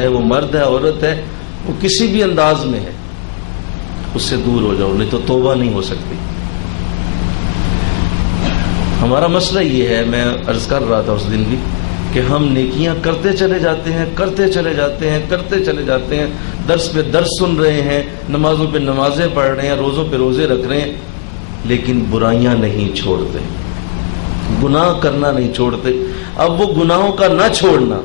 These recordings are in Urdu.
ہے وہ مرد ہے عورت ہے وہ کسی بھی انداز میں ہے اس سے دور ہو جاؤ، نہیں تو توبہ نہیں ہو سکتی۔ ہمارا مسئلہ یہ ہے، میں عرض کر رہا تھا اس دن بھی، کہ ہم نیکیاں کرتے چلے جاتے ہیں کرتے چلے جاتے ہیں کرتے چلے جاتے ہیں، درس پہ درس سن رہے ہیں، نمازوں پہ نمازیں پڑھ رہے ہیں، روزوں پہ روزے رکھ رہے ہیں، لیکن برائیاں نہیں چھوڑتے، گناہ کرنا نہیں چھوڑتے۔ اب وہ گناہوں کا نہ چھوڑنا،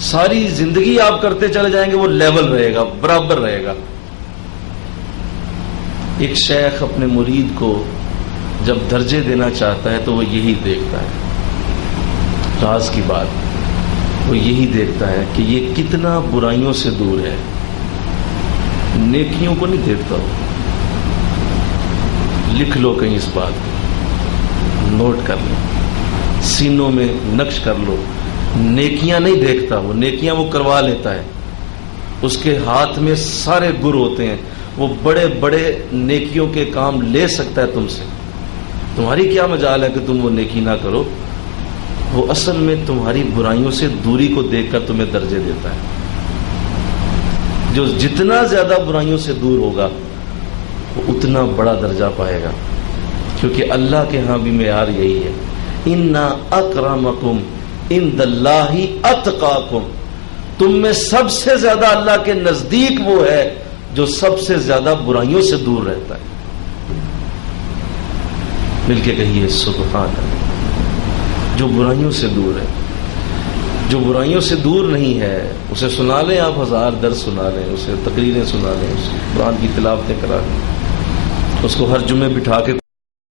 ساری زندگی آپ کرتے چلے جائیں گے، وہ لیول رہے گا، برابر رہے گا۔ ایک شیخ اپنے مرید کو جب درجے دینا چاہتا ہے تو وہ یہی دیکھتا ہے، راز کی بات، وہ یہی دیکھتا ہے کہ یہ کتنا برائیوں سے دور ہے، نیکیوں کو نہیں دیکھتا۔ وہ لکھ لو کہیں اس بات کو، نوٹ کر لو، سینوں میں نقش کر لو، نیکیاں نہیں دیکھتا وہ، نیکیاں وہ کروا لیتا ہے، اس کے ہاتھ میں سارے گر ہوتے ہیں، وہ بڑے بڑے نیکیوں کے کام لے سکتا ہے تم سے، تمہاری کیا مجال ہے کہ تم وہ نیکی نہ کرو؟ وہ اصل میں تمہاری برائیوں سے دوری کو دیکھ کر تمہیں درجے دیتا ہے۔ جو جتنا زیادہ برائیوں سے دور ہوگا وہ اتنا بڑا درجہ پائے گا، کیونکہ اللہ کے ہاں بھی معیار یہی ہے، اِنَّ أَكْرَمَكُمْ عِندَ اللَّهِ أَتْقَاكُمْ، تم میں سب سے زیادہ اللہ کے نزدیک وہ ہے جو سب سے زیادہ برائیوں سے دور رہتا ہے۔ مل کے کہیے سبحان اللہ۔ جو برائیوں سے دور ہے، جو برائیوں سے دور نہیں ہے، اسے سنا لیں آپ، 1000 درس سنا لیں، اسے تقریریں سنا لیں، اسے قرآن کی تلاوتیں کرا لیں، اس کو ہر جمعے بٹھا کے